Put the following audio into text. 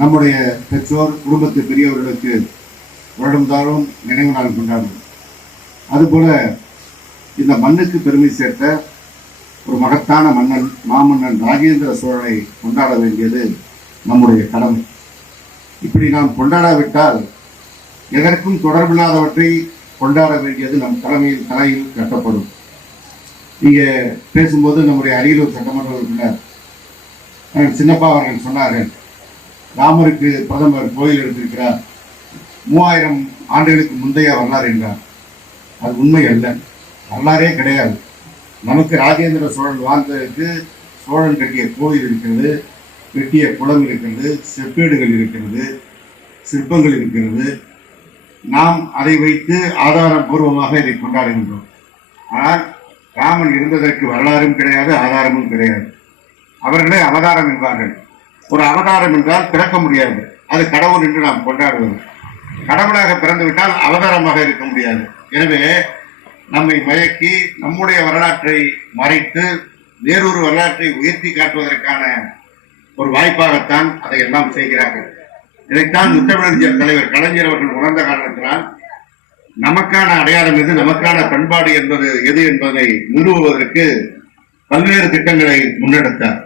நம்முடைய பெற்றோர் குடும்பத்து பெரியவர்களுக்கு வருடம்தாரும் நினைவு நாள் கொண்டாடும் அதுபோல இந்த மண்ணுக்கு பெருமை சேர்த்த ஒரு மகத்தான மன்னன் மாமன்னன் ராஜேந்திர சோழனை கொண்டாட வேண்டியது நம்முடைய கடமை. இப்படி நாம் கொண்டாடாவிட்டால் எதற்கும் தொடர்பில்லாதவற்றை கொண்டாட வேண்டியது நம் தலைமையில் தலையில் கட்டப்படும். இங்கே பேசும்போது நம்முடைய அரியலூர் சட்டமன்ற உறுப்பினர் சின்னப்பா அவர்கள் சொன்னார்கள் ராமருக்கு பிரதமர் கோயில் எடுத்திருக்கிறார் மூவாயிரம் ஆண்டுகளுக்கு முந்தைய வரலாறு என்றார். அது உண்மை அல்ல வரலாறே கிடையாது. நமக்கு ராஜேந்திர சோழன் வாழ்ந்ததற்கு சோழன் கட்டிய கோயில் இருக்கிறது வெட்டிய குளம் இருக்கிறது செப்பேடுகள் இருக்கிறது சிற்பங்கள் இருக்கிறது. நாம் அதை வைத்து ஆதாரபூர்வமாக இதை கொண்டாடுகின்றோம். ஆனால் ராமன் இருந்ததற்கு வரலாறும் கிடையாது ஆதாரமும் கிடையாது. அவர்களே அவதாரம் என்பார்கள். ஒரு அவதாரம் என்றால் பிறக்க முடியாது. அது கடவுள் என்று நாம் கொண்டாடுவது கடவுளாக பிறந்துவிட்டால் அவதாரமாக இருக்க முடியாது. எனவே நம்மை மயக்கி நம்முடைய வரலாற்றை மறைத்து வேறொரு வரலாற்றை உயர்த்தி காட்டுவதற்கான ஒரு வாய்ப்பாகத்தான் அதை எல்லாம் செய்கிறார்கள். இதைத்தான் முத்தமிழறிஞர் தலைவர் கலைஞர் அவர்கள் உணர்ந்த காரணத்தினால் நமக்கான அடையாளம் எது? நமக்கான பண்பாடு என்பது எது என்பதை நிறுவுவதற்கு பல்வேறு திட்டங்களை முன்னெடுத்தார்.